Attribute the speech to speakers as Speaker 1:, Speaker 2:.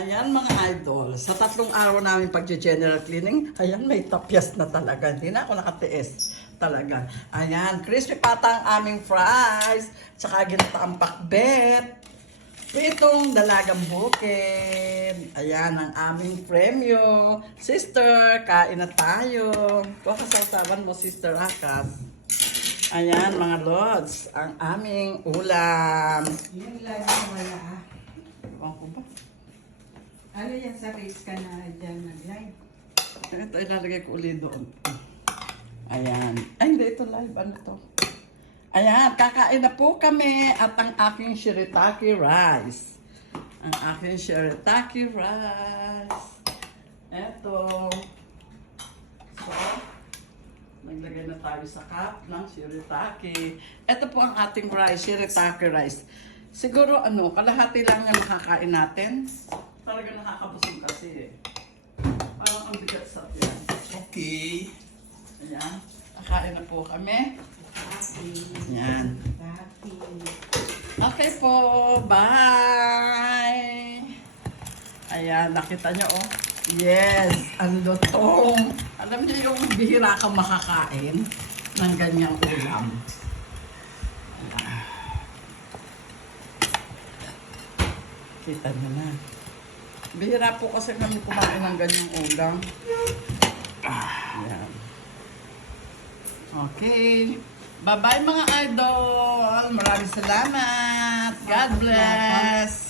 Speaker 1: Ayan mga idol, sa tatlong araw namin pag-general cleaning, ayan may tapyas na talaga. Hindi na ako nakatiis talaga. Ayan, crispy pata ang aming fries, tsaka ginataang pakbet. Itong dalagang bukid. Ayan ang aming premyo. Sister, kain na tayo. Kuha ka sausawan mo, Sister Akas. Ayan mga lods, ang aming ulam.
Speaker 2: Yung lagi wala ah.
Speaker 1: Ewan ko ba?
Speaker 2: Ano yan sa race ka na dyan nag-live?
Speaker 1: Ito ilalagay ko ulit doon. Ayan. Ay, hindi. Ito live. Ano to? Ayan. Kakain na po kami at ang aking shirataki rice. Ang aking shirataki rice. Ito. So, naglagay na tayo sa cup ng shirataki. Ito po ang ating rice, shirataki rice. Siguro ano, kalahati lang yung makakain natin. Talaga nakakabusog kasi eh. Parang ang bigat sa tiyan. Okay. Ayan. Kakain na po kami.
Speaker 2: Happy.
Speaker 1: Ayan.
Speaker 2: Happy.
Speaker 1: Okay po. Bye! Ayan, nakita nyo oh. Yes, ang lutong. Alam niyo yung bihira kang makakain ng ganyang ulam. Kita nyo na. Bihira po kasi kami kumain ng ganyang ulam. Ayan. Okay. Bye-bye mga idol. Maraming salamat. God bless.